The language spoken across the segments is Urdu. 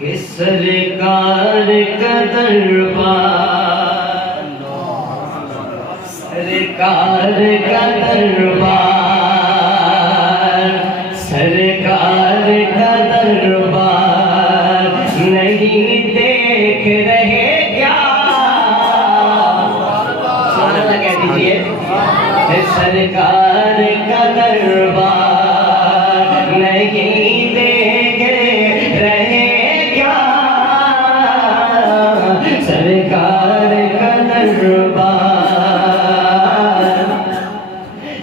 کہ سرکار کا دربار، سرکار کا دربار، سرکار کا دربار نہیں دیکھ رہے کیا؟ سبحان اللہ کہہ دیجئے، سرکار کا دربار نہیں دیکھ رہے کیا؟ سرکار کا دربار،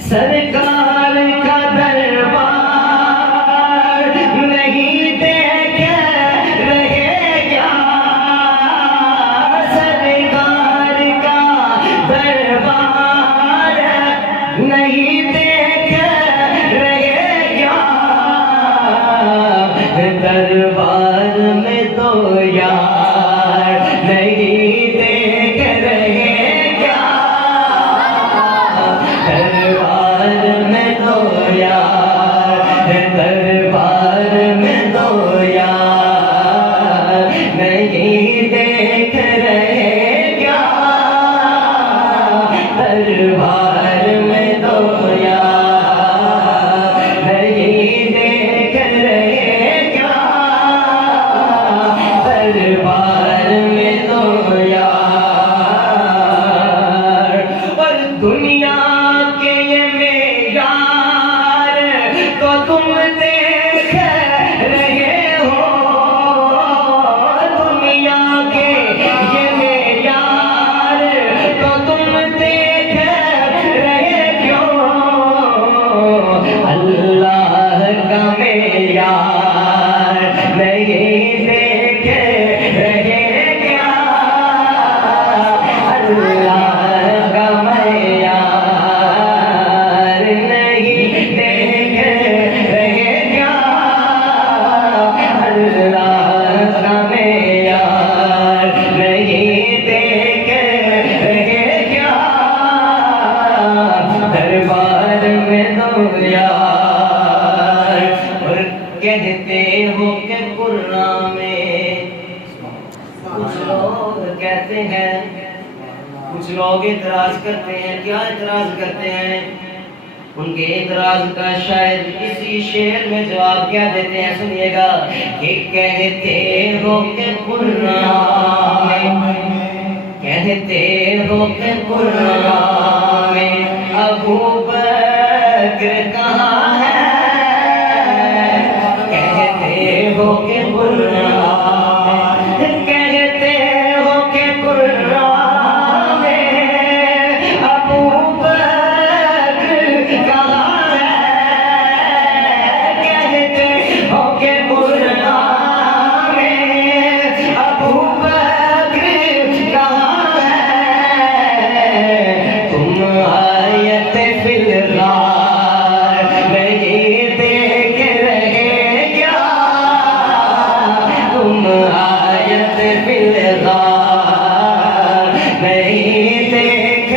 سرکار کا دربار نہیں دیکھ رہے کیا؟ سرکار کا دربار نہیں دیکھ رہے کیا؟ دربار میں تو یار نہیں دیکھ رہے کیا؟ دربار میں تو یار، دربار میں تو یار نہیں دیکھ رہے کیا؟ دربار میں تو یار نہیں دیکھ رہے کیا؟ دربار میں تو یار، اور دنیا کے یہ معیار تو تم دیکھ رہے ہو، دنیا کے یہ معیار تو تم دیکھ رہے کیوں؟ اللہ کا معیار نہیں دیکھ رہے کیا؟ اللہ کا معیار نہیں دیکھ رہے کیا؟ اللہ کا معیار نہیں دیکھ رہے کیا؟ دربار میں تو یار، اور کہتے ہو کہ قرآن میں کچھ لوگ کہتے ہیں، کچھ لوگ اعتراض کرتے ہیں، کیا اعتراض کرتے ہیں؟ ان کے اعتراض کا شاید اسی شعر میں جواب کیا دیتے ہیں، سنیے گا کہ کہتے ہو کہ قرآن میں، کہتے ہو کہ قرآن میں ابو بکر کہاں ہے؟ کہتے ہو کہ قرآن، کہتے ہو کہ قرآن میں ابو بکر کہاں ہے؟ کہتے ہو کہ قرآن میں ابو بکر کہاں ہے؟ تم آیت فی الغار نہیں دیکھ رہے کیا؟ تم آیت فی الغار نہیں دیکھ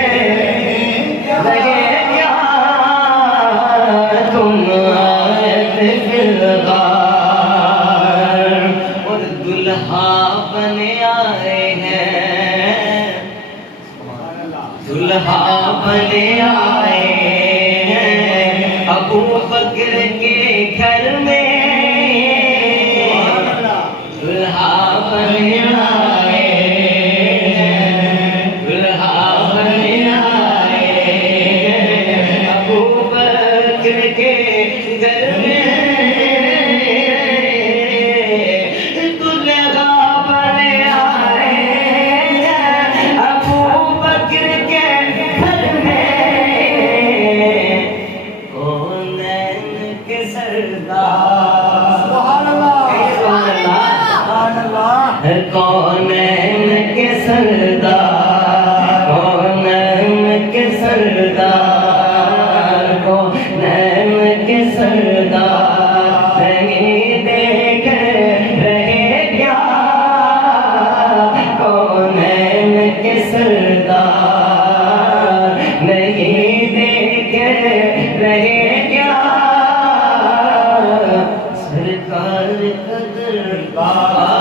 رہے کیا؟ تم آیت فی الغار، اور دلہا بنے آئے ہیں، دلہا بنے آئے ہیں ابو بکر کے گھر میں، دلہا بنے آئے ہیں، دلہا بنے آئے ہیں ابو بکر کے گھر میں، دلہا بنے آئے ہیں ابو بکر کے گھر میں، کونین کے سردار، سبحان اللہ، سبحان اللہ، کونین کے سردار، کونین کے سردار، کونین کے سردار نہیں دیکھ رہے کیا؟ کونین کے سردار نہیں دیکھ رہے کیا؟ سرکار کا دربار